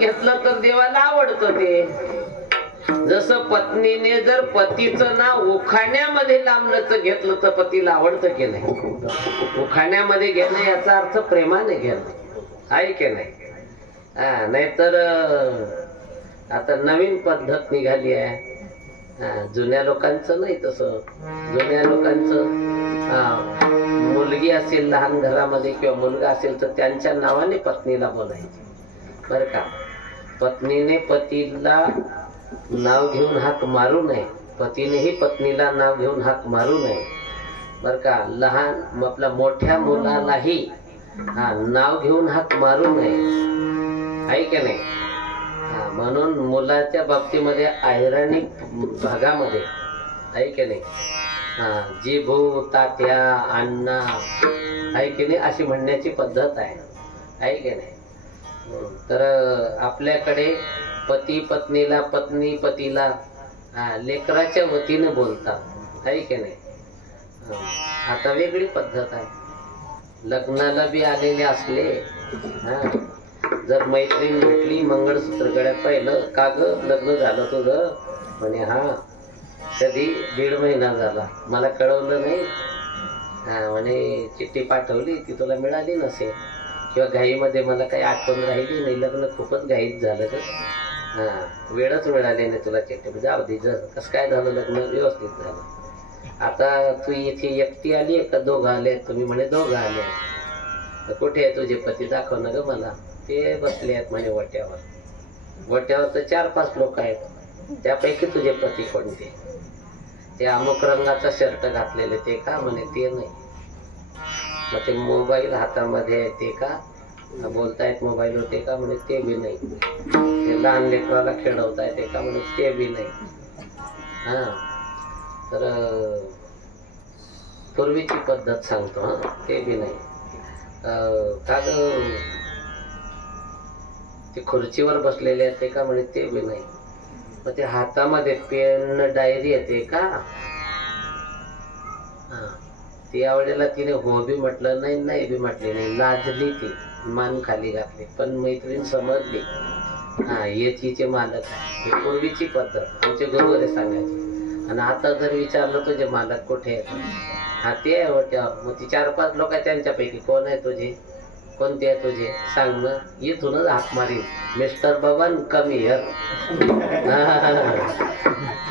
घेतलं तर देवाला आवडतं ते. जसं पत्नीने जर पतीचं नाव उखाण्यामध्ये लांबलं घेतलं तर पतीला आवडतं की नाही? उखाण्यामध्ये घेणं याचा अर्थ प्रेमाने घेणं आहे की नाही? नाहीतर आता नवीन पद्धत निघाली आहे. जुन्या लोकांचं नाही तसं. जुन्या लोकांचं मुलगी असेल लहान घरामध्ये किंवा मुलगा असेल तर त्यांच्या नावाने पत्नीला बोलायचे बर का. पत्नीने पतीला नाव घेऊन हाक मारू नये, पतीनेही पत्नीला नाव घेऊन हाक मारू नये बर का. लहान आपल्या मोठ्या मुलालाही नाव घेऊन हाक मारू नये आहे की नाही? म्हणून मुलाच्या बाबतीमध्ये ऐराणी भागामध्ये आहे की नाही, जी भाऊ तात्या अण्णा आहे की नाही अशी म्हणण्याची पद्धत आहे की नाही? तर आपल्याकडे पती पत्नीला, पत्नी पतीला लेकराच्या वतीने बोलतात आहे की नाही? आता वेगळी पद्धत आहे. लग्नाला बी आलेले असले जर मैत्रीण भेटली मंगळसूत्र गळ्यात पाहिलं, का ग लग्न झालं तुझं? म्हणे हा. कधी? 1.5 महिना झाला. मला कळवलं नाही? म्हणे चिठ्ठी पाठवली ती तुला मिळाली नसेल किंवा घाईमध्ये मला काही आठवण राहिली नाही, लग्न खूपच घाईत झालं ग. वेळच मिळाली नाही तुला चिठ्ठी. जाऊ दे, कसं काय झालं लग्न? व्यवस्थित झालं. आता तू इथे एकटी आली का दोघं आले? तुम्ही म्हणे दोघं आले. कुठे आहे तुझे पती? दाखव ना ग मला. ते बसले आहेत म्हणे वट्यावर. वट्यावर तर 4-5 लोक आहेत. त्यापैकी तुझे पती कोणते? ते अमुक रंगाचा शर्ट घातलेले ते का? म्हणे ते नाही. मग ते मोबाईल हातामध्ये आहे ते का? बोलतायत मोबाईलवर ते का? म्हणे ते बी नाही. ते लहान लेकराला खेळवताय ते का? म्हणे ते बी नाही. तर पूर्वीची पद्धत सांगतो. ते बी नाही. का ते खुर्चीवर बसलेले आहेत ते का? म्हणे ते बी नाही. मग ते हातामध्ये पेन डायरी येते का? ती आवडेला तिने हो बी म्हटलं नाही, नाही बी म्हटली नाही. लाजली ती, मान खाली घातली. पण मैत्रीण समजली याचीचे मालक आहे. ही पूर्वीची पद्धत आमचे गुरुवारे सांगायचे. आणि आता जर विचारलं तुझे मालक कुठे आहेत? ते आहे वट्यावर. मग ती 4-5 लोक आहे, त्यांच्यापैकी कोण आहे तुझे? कोणते आहे तुझे? सांग ना. इथूनच हाक मारीन, मिस्टर बबन कमी हिअर.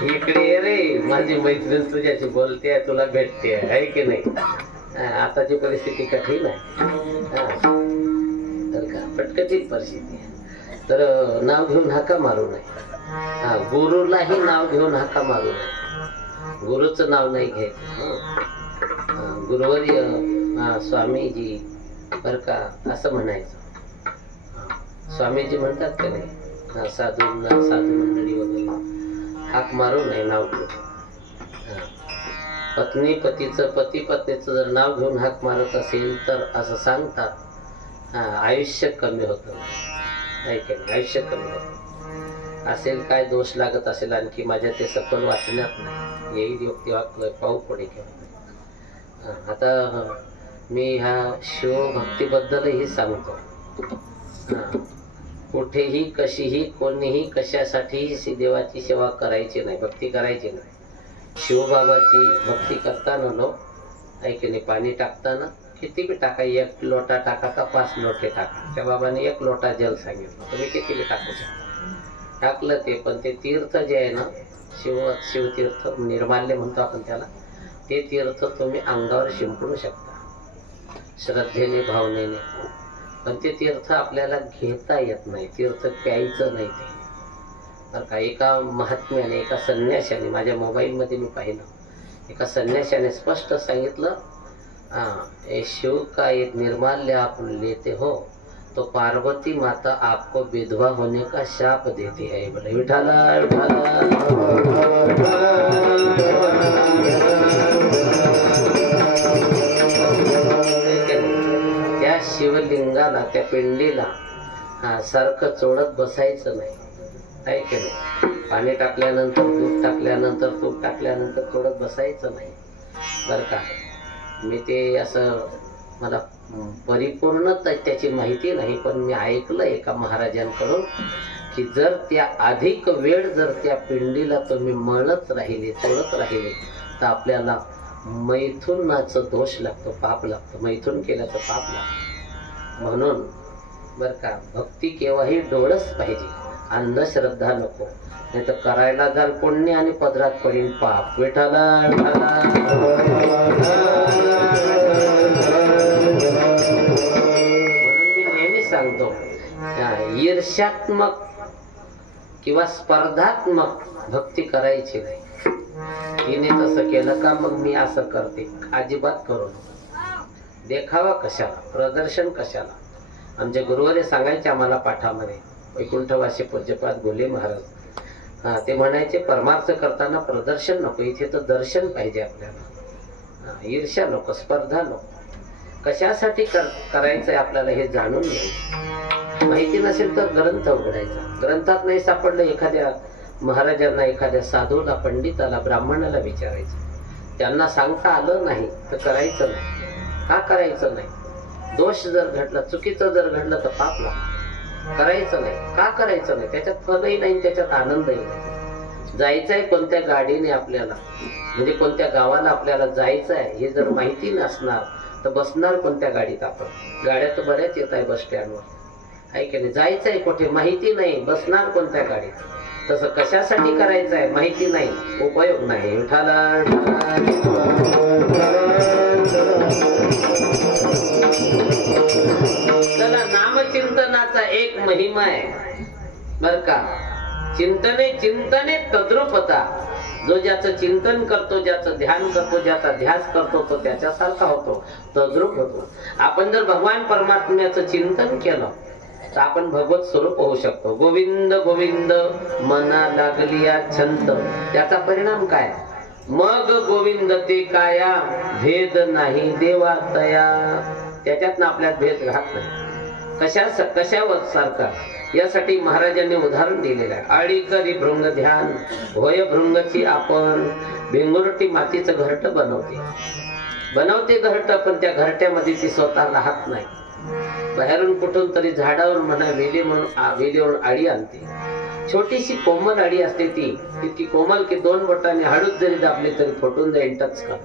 इकडे ये रे, माझी मैत्रीण तुझ्याशी बोलते, तुला भेटते आहे की नाही? आताची परिस्थिती कठीण आहे तर का, पटकन परिस्थिती आहे. तर नाव घेऊन हाका मारू नये. गुरुलाही नाव घेऊन हाका मारू नये. गुरुचं नाव नाही घ्यायचं. गुरुवर्य स्वामीजी बर का असं म्हणायचं. स्वामीजी म्हणतात का नाही, साधूंना, साधू मंडळी वगैरे हाक मारू नये नाव घेऊन. पत्नी पतीचं, पती पत्नीचं जर नाव घेऊन हाक मारत असेल तर असं सांगतात आयुष्य कमी होतं. आयुष्य कमी होतं. असेल काय दोष लागत असेल आणखी माझ्या ते सखोल वाचण्यात नाही. येईल योग्य वाक्य पाहू पुढे किंवा. आता मी ह्या शिवभक्तीबद्दलही सांगतो. कुठेही कशीही कोणीही कशासाठी देवाची सेवा करायची नाही, भक्ती करायची नाही. शिवबाबाची भक्ती करताना लोक ऐकणे पाणी टाकताना किती बी टाका, 1 लोटा टाका का 5 लोटे टाका. त्या बाबाने 1 लोटा जल सांगितलं, तुम्ही किती बी टाकू शकता. टाकलं ते, पण ते तीर्थ जे आहे ना, शिवतीर्थ निर्माल्य म्हणतो आपण त्याला, ते तीर्थ तुम्ही अंगावर शिंपडू शकता श्रद्धेने भावनेने. पण ते तीर्थ आपल्याला घेता येत नाही, तीर्थ प्यायचं नाही ते बरं का. एका महात्म्याने, एका संन्याशाने, माझ्या मोबाईलमध्ये मी पाहिलं, एका संन्याशाने स्पष्ट सांगितलं, शिव का एक निर्माल्य आप लेते हो तो पार्वती माता आपको विधवा होने का शाप देती है. बोले विठाला विठाला. त्या शिवलिंगाला, त्या पिंडीला सारखं चोळत बसायचं नाही, आहे की नाही? पाणी टाकल्यानंतर, दूध टाकल्यानंतर, तूप टाकल्यानंतर चोळत बसायचं नाही बरं का. मी ते असं मला परिपूर्ण त्याची माहिती नाही, पण मी ऐकलं एका महाराजांकडून की जर त्या अधिक वेळ जर त्या पिंडीला तुम्ही मळत राहिले, तोडत राहिले, तर आपल्याला मैथुनाचं दोष लागतो, पाप लागतो. मैथुन केल्याचं पाप लागतं. म्हणून बर का, भक्ती केव्हाही डोळस पाहिजे, अंधश्रद्धा नको, नाही तर करायला जाल पुण्य आणि पदरात पडीन पाप. विठाला म्हणून मी नेहमी सांगतो, ईर्ष्यात्मक किंवा स्पर्धात्मक भक्ती करायची नाही. तिने तसं केलं का मग मी असं करते, अजिबात करू नका. देखावा कशाला, प्रदर्शन कशाला. आमचे गुरुवारी सांगायचे आम्हाला पाठामध्ये, वैकुंठवासी पूज्यपाद गोले महाराज ते म्हणायचे, परमार्थ करताना प्रदर्शन नको, इथे तर दर्शन पाहिजे आपल्याला. ईर्ष्या नको, स्पर्धा नको. कशासाठी करायचंय आपल्याला हे जाणून घ्यायचं. माहिती नसेल तर ग्रंथ उघडायचा, ग्रंथात नाही सापडलं एखाद्या महाराजांना, एखाद्या साधूला, पंडिताला, ब्राह्मणाला विचारायचं. त्यांना सांगता आलं नाही तर करायचं नाही. का करायचं नाही? दोष जर घडला, चुकीचं जर घडलं तर पाप लागतं. करायचं नाही. का करायचं नाही? त्याच्यात फलही नाही, त्याच्यात आनंदही नाही. जायचंय कोणत्या गाडीने आपल्याला, म्हणजे कोणत्या गावाला आपल्याला जायचं आहे हे जर माहिती नसणार तर बसणार कोणत्या गाडीत आपण? गाड्या तर बऱ्याच येत आहे बस स्टँडवर, आहे की नाही? जायचंय कुठे माहिती नाही, बसणार कोणत्या गाडीत? तसं कशासाठी करायचंय माहिती नाही, उपयोग नाही. चला, नामचिंतनाचा एक महिमा आहे बर का. चिंतने चिंतने तद्रूपता. जो ज्याचं चिंतन करतो, ज्याचं ध्यान करतो, ज्याचा ध्यास करतो, तो त्याच्यासारखा होतो, तद्रूप होतो. आपण जर भगवान परमात्म्याचं चिंतन केलं तर आपण भगवत स्वरूप होऊ शकतो. गोविंद गोविंद मना लागलिया छंद, त्याचा परिणाम काय? मग गोविंद ते काया, भेद नाही देवा तया. त्याच्यात आपल्यात भेद राहत नाही. कशावर सारखा. यासाठी महाराजांनी उदाहरण दिलेलं आहे. आळी करी भृंग ध्यान, होय भृंगची आपण. भिंगुरटी मातीचं घरट बनवते घरट, पण त्या घरट्यामध्ये ती स्वतः राहत नाही. बाहेरून कुठून तरी झाडावर म्हणा वेलीवरून आळी आणते. छोटीशी कोमल आळी असते, ती इतकी कोमल की 2 बोटाने हळूच जरी दाबली तरी फुटून जाईल, टच कर.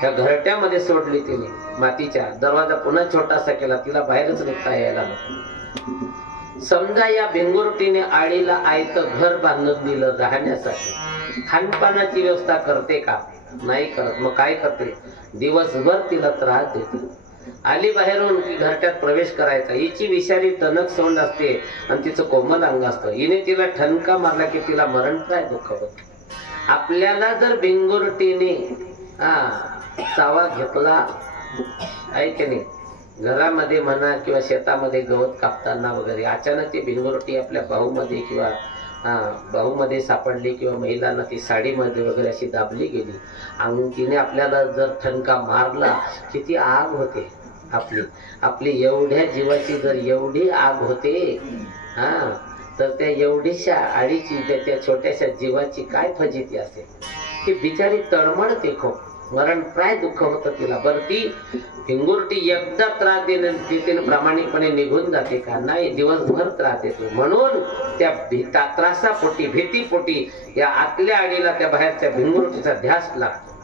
त्या घरट्यामध्ये सोडली तिने मातीच्या. दरवाजा पुन्हा छोटासा केला, तिला बाहेरच निघता यायला नको. समजा या भिंगुरटीने आळीला आयतं घर बांधून दिलं राहण्यासाठी, खानपानाची व्यवस्था करते का? नाही करत. मग काय करते? दिवसभर तिला त्रास देते. आली बाहेरून की घरट्यात प्रवेश करायचा. हिची विषारी टणक सोंड असते आणि तिचं कोमल अंग असतं. हिने तिला ठणका मारला की तिला मरणप्राय दुःख होत. आपल्याला जर भिंगुरटीने चावा घेतला, आहे की नाही, घरामध्ये म्हणा किंवा शेतामध्ये गवत कापताना वगैरे अचानक ती भिंगुरटी आपल्या बाहूमध्ये किंवा बाहूमध्ये सापडली, किंवा महिलांना ती साडीमध्ये वगैरे अशी दाबली गेली आणि तिने आपल्याला जर ठणका मारला, किती आग होते आपली एवढ्या जीवाची जर एवढी आग होते, तर त्या एवढीशा आळीची, त्या छोट्याशा जीवाची काय फजिती असेल. ती बिचारी तळमळते, खूप मरणप्राय दुःख होतं तिला. बरं, ती भिंगुरटी एकदा त्रास देते प्रामाणिकपणे निघून जाते का? नाही, दिवसभर त्रास देते. म्हणून त्या त्रासापोटी, भीतीपोटी या आतल्या आळीला त्या बाहेरच्या भिंगुरटीचा ध्यास लागतो.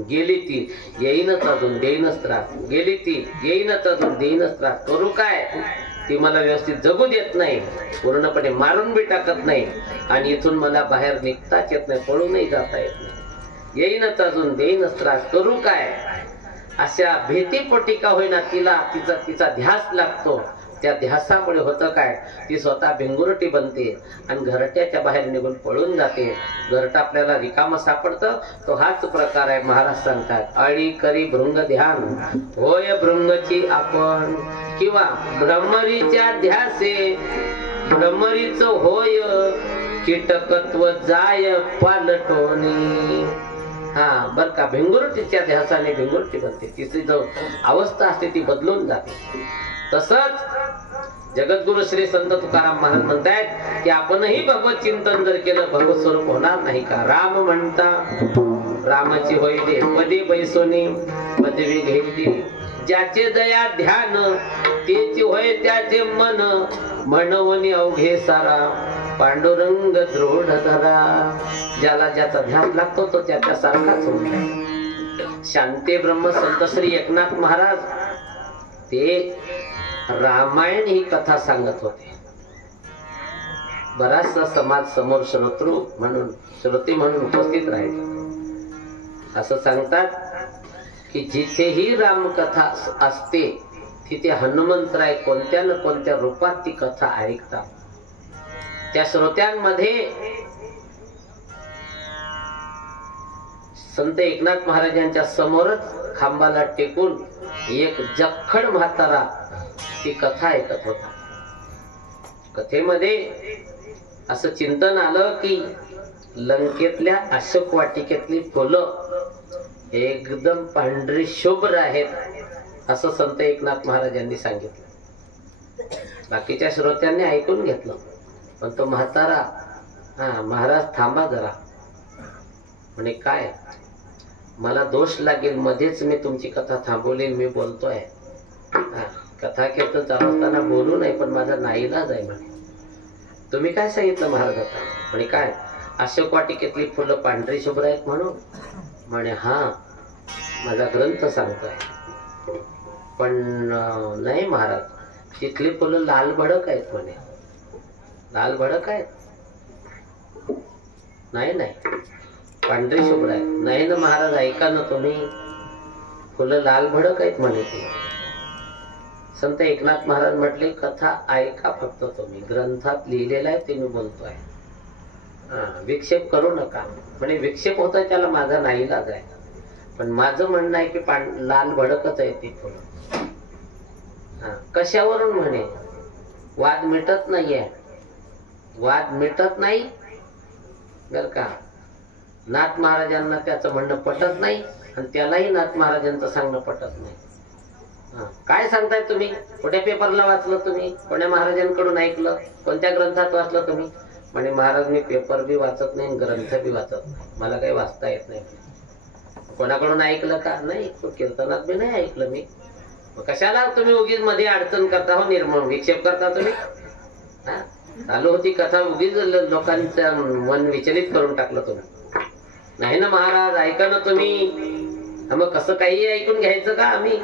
गेली ती येईनच, अजून देईनच त्रास. गेली ती येईनच, अजून देईनच त्रास. करू काय? ती मला व्यवस्थित जगू देत नाही, पूर्णपणे मारून बी टाकत नाही, आणि इथून मला बाहेर निघताच येत नाही, पळूनही जाता येत नाही. येईनच, अजून देईनच त्रास. करू काय? अशा भीतीपोटी का होईना तिचा ध्यास लागतो. त्या ध्यासामुळे होतं काय? ती स्वतः भिंगुरटी बनते आणि घरट्याच्या बाहेर निघून पळून जाते. घरट आपल्याला रिकामा सापडतं. तो हाच प्रकार आहे. महाराज सांगतात, आळी करी भृंग ध्यान, होय भृंगची आपण. किंवा भ्रमरीच्या ध्यासे, भ्रमरीच होय कीटकत्व जाय पालटोनी. बर का, भिंगुरटीच्या ध्यासाने भिंगुरटी बनते. तिची जो अवस्था असते ती बदलून जाते. तसंच जगद्गुरु श्री संत तुकाराम महाराज म्हणतायत की आपणही भगवत चिंतन जर केलं, भगवत स्वरूप होणार नाही का? राम म्हणता रामाची होई दे पदी बैसोनी, पदवी घेतली ज्याचे दया ध्यान तेची होय त्याचे मन, म्हणून अवघे सारा पांडुरंग दृढ धरा. ज्याला ज्याचा ध्यान लागतो तो त्याच्या सारखाच होतो. शांती ब्रह्म संत श्री एकनाथ महाराज ते रामायण ही कथा सांगत होते. बराचसा समाज समोर श्रोती म्हणून उपस्थित राहिले. असं सांगतात की जिथेही रामकथा असते तिथे हनुमंतराय कोणत्या न कोणत्या रूपात ती कथा ऐकतात. त्या श्रोत्यांमध्ये संत एकनाथ महाराजांच्या समोरच खांबाला टेकून एक जखड म्हातारा ती कथा ऐकत होता. कथेमध्ये असं चिंतन आलं की लंकेतल्या अशोक वाटिकेतली फुलं एकदम पांढरी शुभ्र आहेत असं संत एकनाथ महाराजांनी सांगितलं. बाकीच्या श्रोत्यांनी ऐकून घेतलं. पण तो म्हातारा, महाराज थांबा जरा म्हणे, काय मला दोष लागेल, मध्येच मी तुमची कथा थांबवली, मी बोलतोय. कथा कीर्तन चालू असताना बोलू नाही, पण माझा नाईलाज आहे म्हणे. तुम्ही काय सांगितलं महाराज आता? म्हणे काय, अशोक वाटिकेतली फुलं पांढरी शुभ्र आहेत म्हणून? म्हणे हा, माझा ग्रंथ सांगतोय. पण नाही महाराज, तिथली फुलं लाल भडक आहेत म्हणे. लाल भडक आहेत? नाही नाही, पांढरी शुभ्र आहेत. नाही ना महाराज, ऐका ना तुम्ही, फुलं लाल भडक आहेत म्हणे ती. संत एकनाथ महाराज म्हटले, कथा ऐका फक्त तुम्ही, ग्रंथात लिहिलेलं आहे ते मी बोलतोय. विक्षेप करू नका म्हणे. विक्षेप होतोय त्याला माझा नाईलाज आहे, पण माझं म्हणणं आहे की लाल भडकच आहे ती फुलं. कशावरून म्हणे? वाद मिटत नाहीये, वाद मिटत नाही बर का. नाथ महाराजांना त्याचं म्हणणं पटत नाही आणि त्यालाही नाथ महाराजांचं सांगणं पटत नाही. काय सांगताय तुम्ही? कुठे पेपरला वाचलं तुम्ही? कोण्या महाराजांकडून ऐकलं? कोणत्या ग्रंथात वाचलं तुम्ही? म्हणे महाराज, मी पेपर बी वाचत नाही, ग्रंथ बी वाचत नाही, मला काही वाचता येत नाही. कोणाकडून ऐकलं का? नाही, कीर्तनात बी नाही ऐकलं मी. कशाला तुम्ही उगीच मध्ये अडचण करता हो, निर्मळ विक्षेप करता तुम्ही. चालू होती कथा, उगीच लोकांचं मन विचलित करून टाकलं तुम्ही. नाही ना महाराज, ऐका ना तुम्ही. मग कसं काही ऐकून घ्यायचं का आम्ही?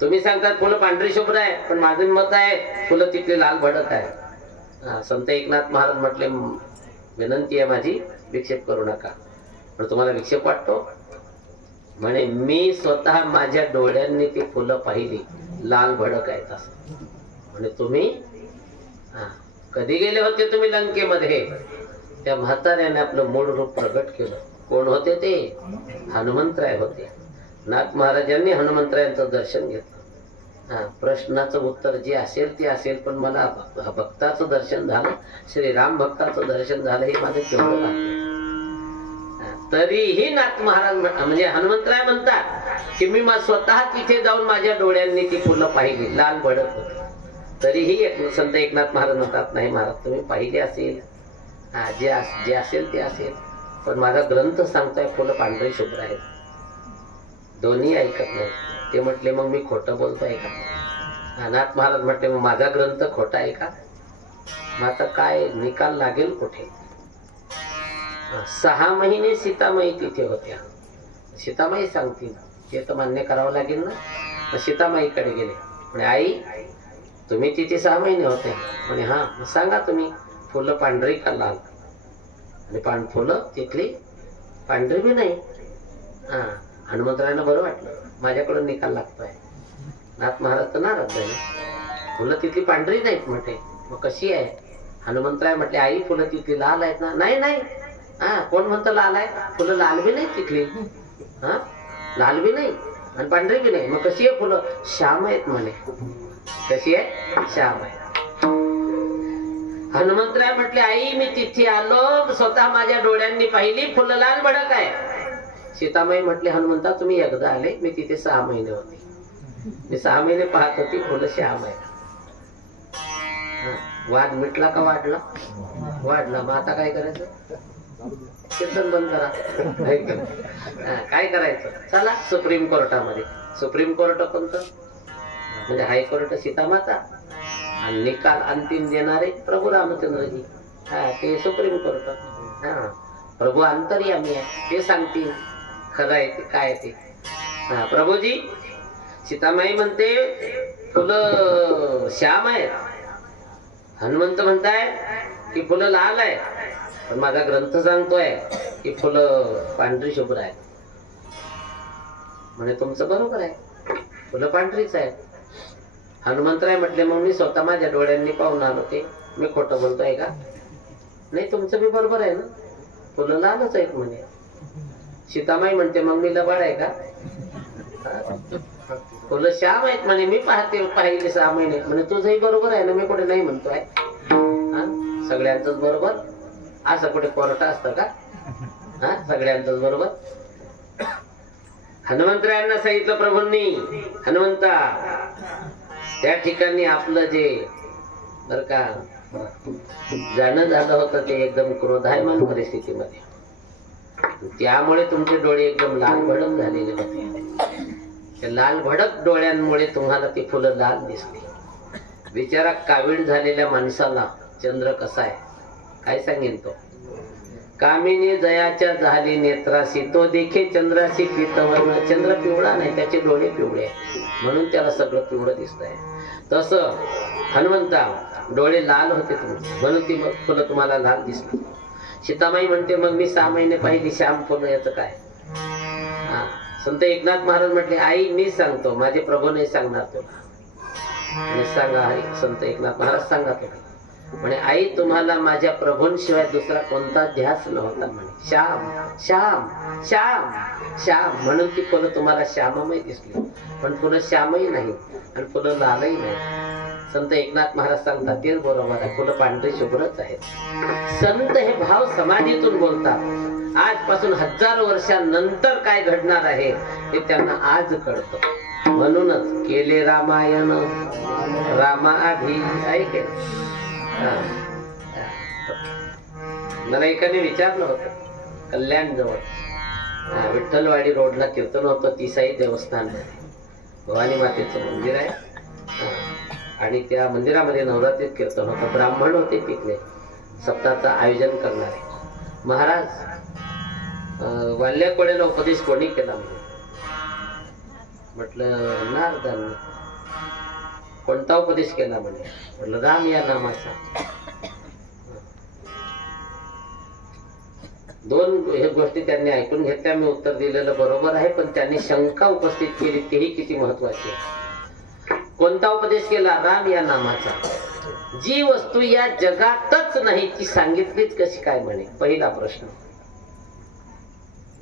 तुम्ही सांगतात फुलं पांढरी शुभ्र आहे, पण माझं मत आहे फुलं तिथली लाल भडक आहे. संत एकनाथ महाराज म्हटले, विनंती आहे माझी, विक्षेप करू नका. पण तुम्हाला विक्षेप वाटतो? म्हणे, मी स्वतः माझ्या डोळ्यांनी ती फुलं पाहिली, लाल भडक आहेत असं. म्हणे तुम्ही कधी गेले होते तुम्ही लंकेमध्ये? त्या म्हाताऱ्याने आपलं मूळ रूप प्रगट केलं. कोण होते ते? हनुमंतराय होते. नाथ महाराजांनी हनुमंतरायांचं दर्शन घेतलं. प्रश्नाचं उत्तर जे असेल ते असेल, पण मला भक्ताचं दर्शन झालं, श्रीराम भक्ताचं दर्शन झालं, हे माझं केवढं भाग्य. तरीही नाथ महाराज म्हणजे हनुमंतराय म्हणतात की मी स्वतः तिथे जाऊन माझ्या डोळ्यांनी ती फुलं पाहिली, लाल भडक होती. तरीही संत एकनाथ महाराज म्हणतात, नाही महाराज, तुम्ही पाहिली असेल, जे असेल ते असेल, पण माझा ग्रंथ सांगतोय फुलं पांढरी शुभ्र आहेत. दोन्ही ऐकत नाही. ते म्हटले, मग मी खोटं बोलतोय का? नाथ महाराज म्हटले, मग माझा ग्रंथ खोटा आहे का? मग आता काय निकाल लागेल कुठे? 6 महिने सीतामाई तिथे होत्या. सीतामाई सांगतील ते तर मान्य करावं लागेल ना. मग सीतामाईकडे गेले. म्हणे, आई तुम्ही तिथे 6 महिने होते? म्हणे हा. मग सांगा तुम्ही, फुलं पांढरी का लाल? आणि फुलं तिथली पांढरी बी नाही. हनुमंतरायांना बरं वाटलं, माझ्याकडून निकाल लागतोय. नाथ महाराज तर नाराज झाले. फुलं तिथली पांढरी नाहीत म्हटले. मग कशी आहे? हनुमंतराय म्हटले, आई फुलं तिथली लाल आहेत ना. नाही नाही, कोण म्हणतं लाल आहे? फुलं लाल बी नाही तिथली. लाल बी नाही आणि पांढरी बी नाही. मग कशी आहे फुलं? श्याम आहेत म्हणे. कशी आहे? श्याम आहे. हनुमंतराय म्हटले, आई मी तिथे आलो, स्वतः माझ्या डोळ्यांनी पाहिली, फुलं लाल भडक आहे. सीतामाई म्हटले, हनुमंता तुम्ही एकदा आले, मी तिथे 6 महिने होते. मी 6 महिने पाहत होती, फुलं श्याम आहे. वाद मिटला का वाढला? वाढला. मग आता काय करायचं? कीर्तन बंद करा. काय करायचं? चला सुप्रीम कोर्टामध्ये. सुप्रीम कोर्ट कोणतं? म्हणजे हायकोर्ट सीतामाता आणि निकाल अंतिम देणारे प्रभू रामचंद्रजी. हा, ते सुप्रीम कोर्ट. हा, प्रभू अंतर्यामी आहे, ते सांगतील खरं आहे ते काय ते. हा, प्रभूजी सीतामाई म्हणते फुलं श्याम आहे, हनुमंत म्हणताय की फुलं लाल आहे, पण माझा ग्रंथ सांगतोय की फुलं पांढरी शुभ्र आहे. म्हणजे तुमचं बरोबर आहे, फुलं पांढरीच आहे. हनुमंतराय म्हटले मग मी स्वतः माझ्या डोळ्यांनी पाहून आलो, ते मी खोटं बोलतोय का? नाही, तुमचं बी बरोबर आहे ना, फुलं लालच आहेत म्हणे. सीतामाई म्हणते मग मी लबाड आहे का? फुलं श्याम आहेत म्हणे, मी पाहिले 6 महिने. म्हणजे तुझंही बरोबर आहे ना, मी कुठे नाही म्हणतोय. सगळ्यांच बरोबर असं कुठे कोर्ट असतं का? हा, सगळ्यांच बरोबर. हनुमंतरायांना सांगितलं प्रभूंनी, हनुमंता त्या ठिकाणी आपलं जे बर का जाणं झालं होतं ते एकदम क्रोधायमान परिस्थितीमध्ये, त्यामुळे तुमचे डोळे एकदम लाल भडक झालेले होते. त्या लाल भडक डोळ्यांमुळे तुम्हाला ती फुलं लाल दिसली. बिचारा कावीळ झालेल्या माणसाला चंद्र कसा आहे काय सांगेन तो. कामिनी जयाच्या झाली नेत्राशी, तो देखे चंद्राशी पीतवर्ण. चंद्र पिवळा नाही, त्याचे डोळे पिवळे म्हणून त्याला सगळं पिवळं दिसतंय. तसं हनुमंता डोळे लाल होते तुमचे, म्हणून ती फुलं तुम्हाला लाल दिसली. सीतामाई म्हणते मग मी 6 महिने पाहिली श्याम फुलं, याचं काय? हा, संत एकनाथ महाराज म्हटले आई मी सांगतो, माझे प्रभू नाही सांगणार तुला. सांगा हरी. संत एकनाथ महाराज सांगा तुला. म्हणे आई तुम्हाला माझ्या प्रभूंशिवाय दुसरा कोणता ध्यास नव्हता म्हणे. श्याम श्याम श्याम श्याम म्हणून ती फुलं तुम्हाला श्याममय दिसली, पण फुलं श्यामही नाही आणि फुलं लालही नाही. संत एकनाथ महाराज सांगतात तेच बरोबर आहे, फुलं पांढरी शुभ्रच आहेत. संत हे भाव समाधीतून बोलतात. आजपासून 1000 वर्षांनंतर काय घडणार आहे हे त्यांना आज कळतं. म्हणूनच केले रामायण रामा आधी ऐके. मला एकाने विचारलं होतं कल्याण जवळ विठ्ठलवाडी रोडला कीर्तन होतं, तिसाई देवस्थान भवानी मातेचं मंदिर आहे आणि त्या मंदिरामध्ये नवरात्रीत कीर्तन होतं. ब्राह्मण होते तिथले, सप्ताहाचं आयोजन करणारे. महाराज वाल्याकोड्याला उपदेश कोणी केला म्हटलं नारदांनी. कोणता उपदेश केला म्हणे? म्हटलं राम या नामाचा. 2 गोष्टी त्यांनी ऐकून घेतल्या. मी उत्तर दिलेलं बरोबर आहे, पण त्यांनी शंका उपस्थित केली, तेही किती महत्वाची आहे. कोणता उपदेश केला? राम या नामाचा. जी वस्तू या जगातच नाही ती सांगितलीच कशी काय म्हणे? पहिला प्रश्न.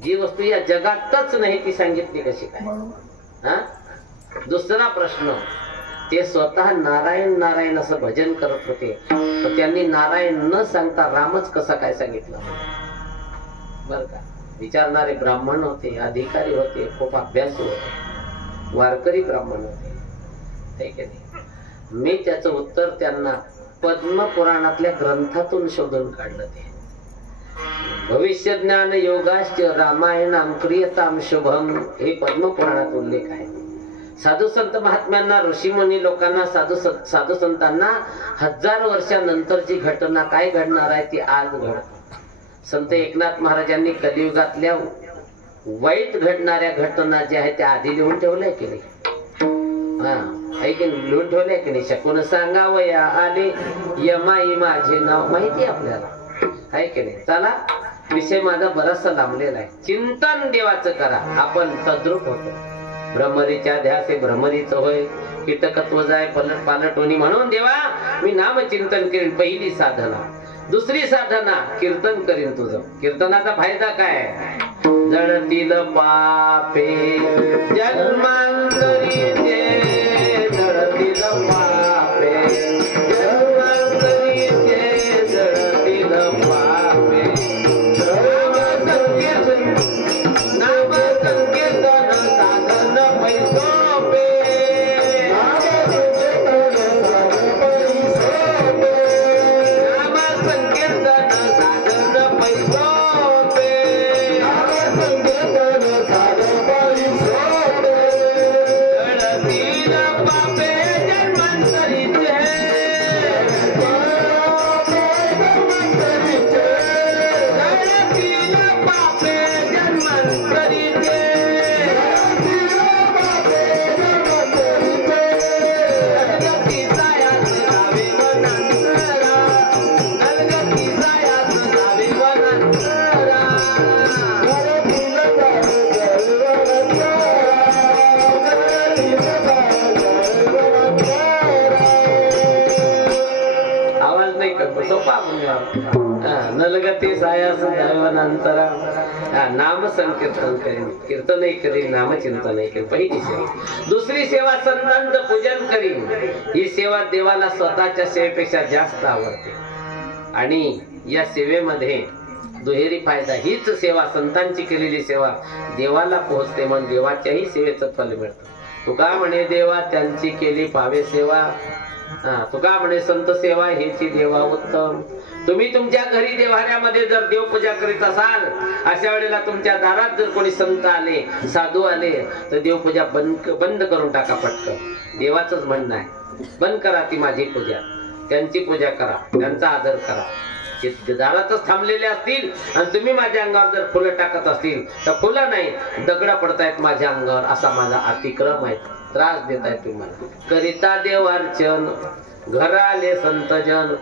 जी वस्तू या जगातच नाही ती सांगितली कशी काय? हा, दुसरा प्रश्न. ते स्वतः नारायण नारायण असं भजन करत होते, तर त्यांनी नारायण न सांगता रामच कसा काय सांगितलं? बर का, विचारणारे ब्राह्मण होते, अधिकारी होते, खूप अभ्यासू होते, वारकरी ब्राह्मण होते. मी त्याचं उत्तर त्यांना पद्म पुराणातल्या ग्रंथातून शोधून काढलं. ते भविष्य ज्ञान योगाश्च रामायणाम क्रियताम शुभम हे पद्म पुराणात उल्लेख आहे. साधू संत महात्म्यांना, ऋषीमुनी लोकांना, साधू संतांना 1000 वर्षानंतरची घटना काय घडणार आहे ती आज घडते. संत एकनाथ महाराजांनी कलियुगातल्या वाईट घडणाऱ्या घटना ज्या आहेत त्या आधी लिहून ठेवल्या की नाही? लिहून ठेवल्या की नाही? शकून सांगावया आले यमाई माझे नाव. माहिती आपल्याला आहे की नाही? चला, विषय माझा बराचसा लांबलेला आहे. चिंतन देवाचं करा, आपण तद्रूप होतो. भ्रमरीच्या ध्यासे भ्रमरीच होय, कीटकत्व जाय पलट पालटोनी. म्हणून देवा मी नाम चिंतन करीन, पहिली साधना. दुसरी साधना कीर्तन करीन तुझं. कीर्तनाचा फायदा काय? जळतील पापे जन्मांतरीचे, जळतील पापे जन्मांतरीचे, जळतील पापे. नाम संकीर्तन साधन पैसोपे, Thank you. नलगती सायास दैवनांतरा नाम संकीर्तन करीन, कीर्तनही करीन, नामचिंतनही करीन, पहिली सेवा. दुसरी सेवा संतांचं पूजन करीन. ही सेवा देवाला स्वतःच्या सेवेपेक्षा जास्त आवडते आणि या सेवेमध्ये दुहेरी फायदा. हीच सेवा, संतांची केलेली सेवा देवाला पोहोचते म्हणून देवाच्याही सेवेचं फल मिळतं. तुका म्हणे देवा त्यांची केली पावे सेवा, तुका म्हणे संत सेवा हेची देवा उत्तम. तुम्ही तुमच्या घरी देवाऱ्यामध्ये जर देवपूजा करीत असाल, अशा वेळेला तुमच्या दारात जर कोणी संत आले, साधू आले, तर देवपूजा बंद करून टाका पटकन. देवाचंच म्हणणं आहे, बंद करा ती माझी पूजा, त्यांची पूजा करा, त्यांचा आदर करा. दारातच थांबलेले असतील आणि तुम्ही माझ्या अंगावर जर फुलं टाकत असतील तर फुलं नाही, दगडा पडतायत माझ्या अंगावर, असा माझा अतिक्रम आहे, त्रास देताय तुम्हाला. करिता देवार्चन घराले संतजन,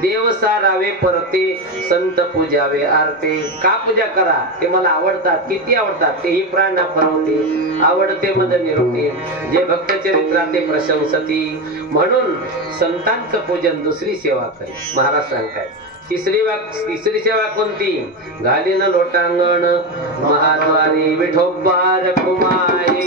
देव सारावे परते, संत पूजावे आरते. का पूजा करा? ते मला आवडतात, किती आवडतात, तेही प्राण परवते, आवडते मद निरुते, जे भक्तचरित्रा ते प्रशंसती. म्हणून संतांचं पूजन दुसरी सेवा करी. महाराज सांगताय तिसरी सेवा कोणती? घालीन लोटांगण महाद्वारी विठोबार कुमारी.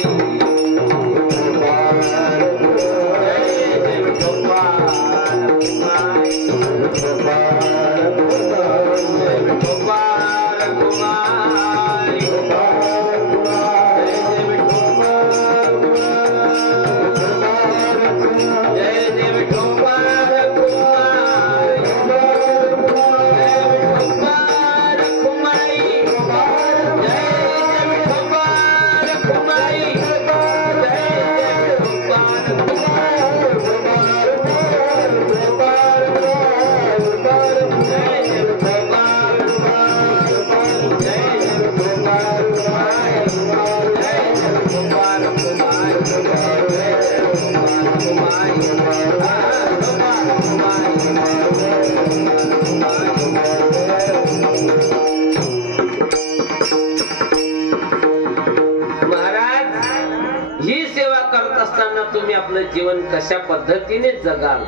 तुम्ही आपलं जीवन कशा पद्धतीने जगाल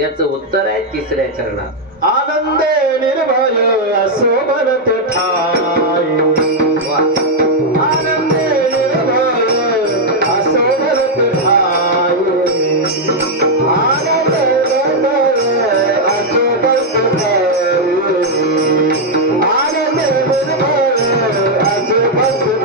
याचं उत्तर आहे तिसऱ्या चरणात. आनंदे निर्भय असो बनते ठाई, आनंदे निर्भय असो बनते ठाई, आनंदे निर्भय असो बनते ठाई, आनंदे निर्भय असो बनते ठाई.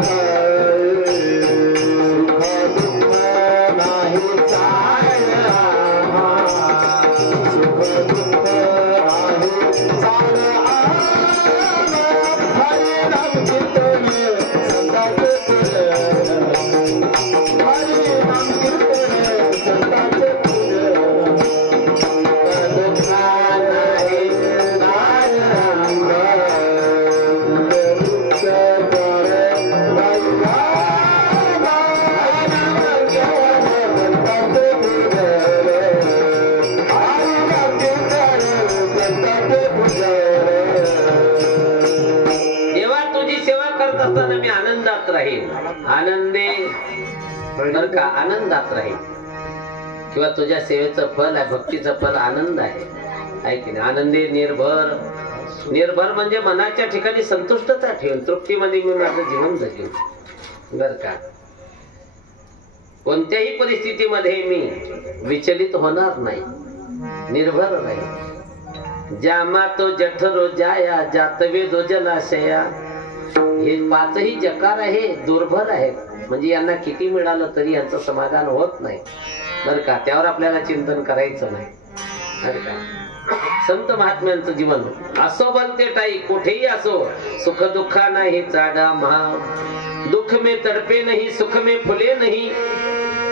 आनंदे बर का, आनंदात राहील. किंवा तुझ्या सेवेचं फल आहे, भक्तीचं फल आनंद आहे की नाही. आनंदे निर्भर, निर्भर म्हणजे मनाच्या ठिकाणी संतुष्टता ठेवून तृप्तीमध्ये मी माझं जीवन जगेन. बर का, कोणत्याही परिस्थितीमध्ये मी विचलित होणार नाही, निर्भर राहील. ज्यामा तो जठरो जाया जातवे दो जलाशया. हे पाचही जकार आहे, दुर्भर आहे, म्हणजे यांना किती मिळालं तरी यांचं समाधान होत नाही. बर का, त्यावर आपल्याला चिंतन करायचं नाही. बर का, संत महात्म्यांचं जीवन असो बनते टाई, कुठेही असो, सुख दुःखा नाही चाडा महा. दुख में तड़पे नहीं सुख में फुले नहीं,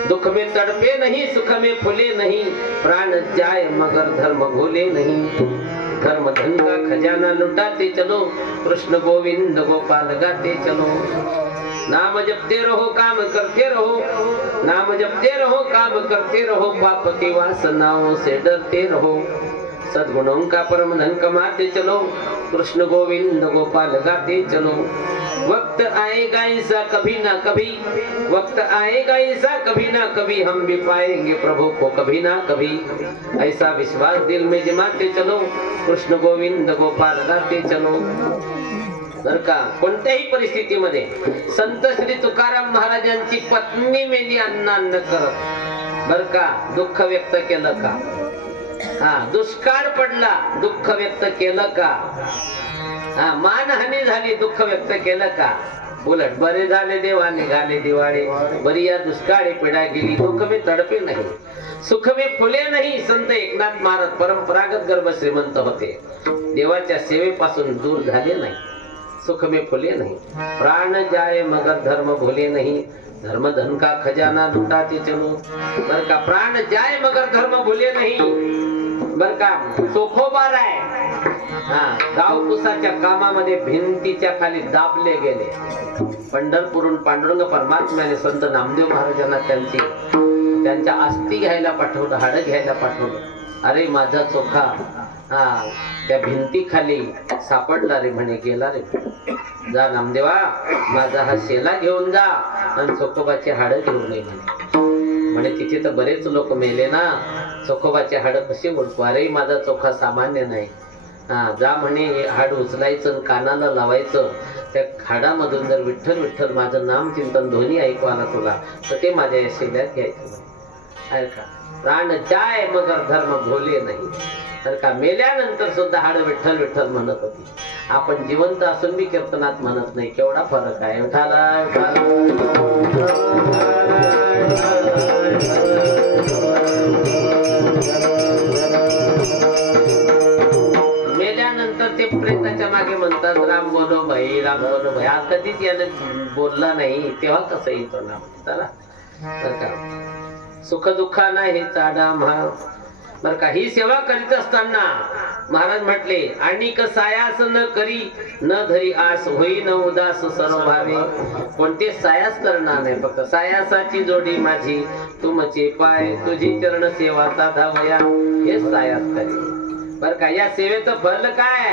दुख में तड़पे नहीं सुख में फुले नहीं, प्राण जाए मगर धर्म भूले नहीं. धर्म धन का खजाना लुटाते चलो, कृष्ण गोविंद गोपाल गाते चलो. नाम जपते रहो काम करते रहो, नाम जपते रहो काम करते रहो, पाप की वासनाओं से डरते रहो. सद्गुणों का परम धन कमाते चलो, कृष्ण गोविंद गोपाल गाते चलो. वक्त आएगा ऐसा कभी ना कभी, वक्त आएगा ऐसा कभी ना कभी, हम भी पाएंगे प्रभु को कभी ना कभी। ऐसा विश्वास दिल में जमाते चलो, कृष्ण गोविंद गोपाल गाते चलो। बर का, कोणत्याही परिस्थितीमध्ये संत श्री तुकाराम महाराजांची पत्नी मेली अन्न करत, बर का, दुःख व्यक्त केलं का? हा, दुष्काळ पडला, दुःख व्यक्त केलं का? हा, मानहानी झाली, दुःख व्यक्त केलं का? उलट बरे झाले देवा निघाले दिवाळे, बरी या दुष्काळी पिढा गेली, दुःख में तडपे नाही, सुख में फुले नाही। संत एकनाथ महाराज परंपरागत गर्भ श्रीमंत होते, देवाच्या सेवेपासून दूर झाले नाही, सुख में फुले नहीं। प्राण जाए मगर धर्म भूले नहीं, धर्म धन का खजाना लुटाते चलो। बर का, प्राण जाए मगर धर्म भूले नहीं। बर का, चोखोबार आहे, हा, गाव कुसाच्या कामामध्ये भिंतीच्या खाली दाबले गेले। पंढरपूरहून पांडुरंग परमात्म्याने संत नामदेव महाराजांना त्यांच्या अस्थी घ्यायला पाठवलं, हाड घ्यायला पाठवलं। अरे माझा चोखा हा त्या भिंती खाली सापडला रे म्हणे, गेला रे, जा नामदेवा माझा हा शेला घेऊन जा आणि चोखोबाचे हाड घेऊन ये म्हणे। तिथे तर बरेच लोक मेले ना, चोखोबाचे हाड कसे ओळखू? अरे माझा चोखा सामान्य नाही, हा जा म्हणे, हे हाड उचलायचं कानाला लावायचं, त्या हाडामधून जर विठ्ठल विठ्ठल माझं नाम चिंतन ध्वनी ऐकू आला तुला तर ते माझ्या या शेल्यात घ्यायचं आहे का? प्राण जाय मगर धर्म भोले नाही, तर का मेल्यानंतर सुद्धा हाड विठ्ठल विठ्ठल म्हणत होती। आपण जिवंत असून बी कीर्तनात म्हणत नाही, केवढा फरक आहे। मेल्यानंतर ते प्रेताच्या मागे म्हणतात राम बोलो भाई, राम बोलो भाई। आज कधीच याने बोलला नाही, तेव्हा कसं येतो नाम? चला, तर का सुख दुःखाना हे चाडा महा। बर का, ही सेवा करीत असताना महाराज म्हटले, आणि सायास न करी न धरी आस, होई न उदास सर्व भावे। कोणते सायास करणार नाही, फक्त सायासाची जोडी माझी, तुमचे पाय तुझी चरण सेवा साधावया, हे सायास करी। बर का, या सेवेचं फल काय?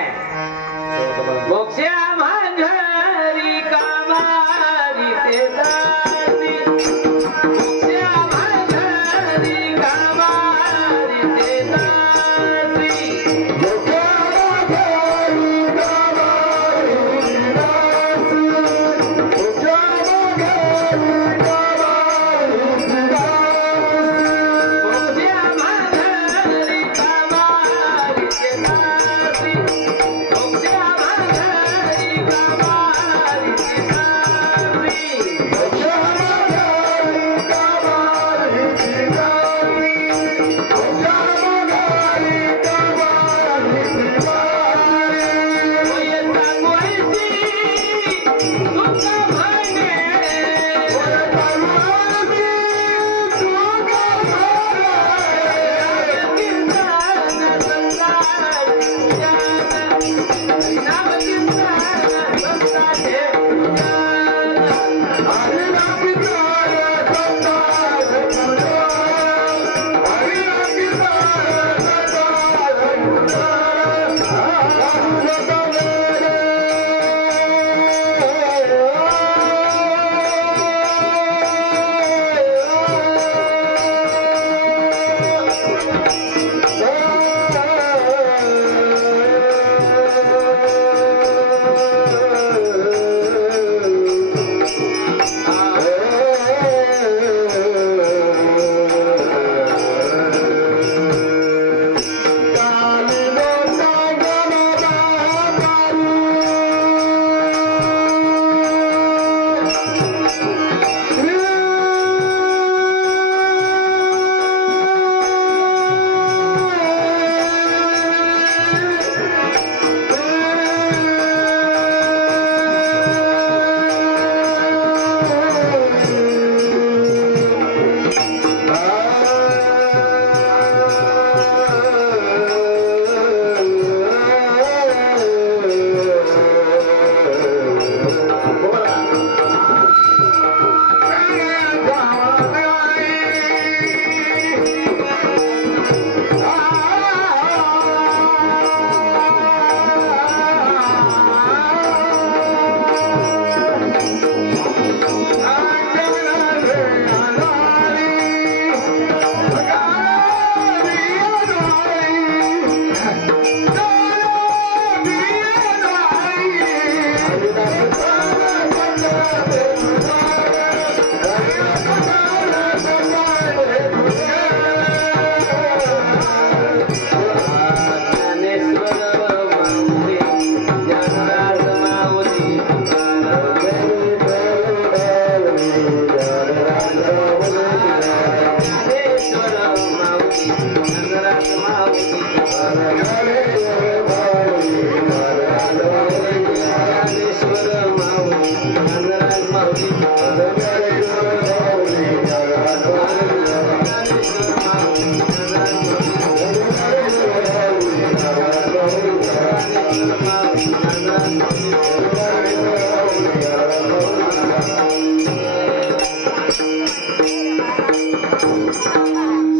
मोक्ष आम्हा घरी कामारी ते दासी, मोक्ष आम्हा घरी कामारी ते दासी, मोक्ष आम्हा घरी कामारी दासी, मोक्ष आम्हा घरी कामारी दासी, मोक्ष आम्हा घरी कामारी ते दासी, मोक्ष आम्हा घरी कामारी ते दासी।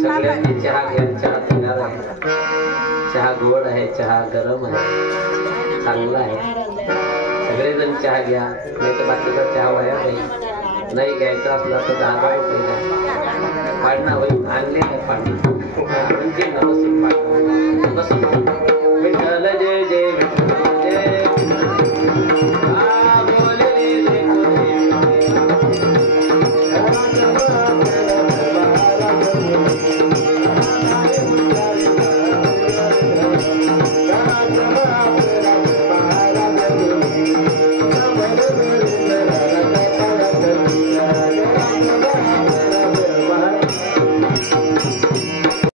सगळ्यांनी चहा घ्या. चहा तयार आहे. चहा गोड आहे, चहा गरम आहे, चांगला आहे. सगळेजण चहा घ्या, नाही तर बाकीचा चहा वाया नाही घ्यायचा असला तर 10,000 रुपये द्या. पाडणा होईल आणले पाणी म्हणजे नवस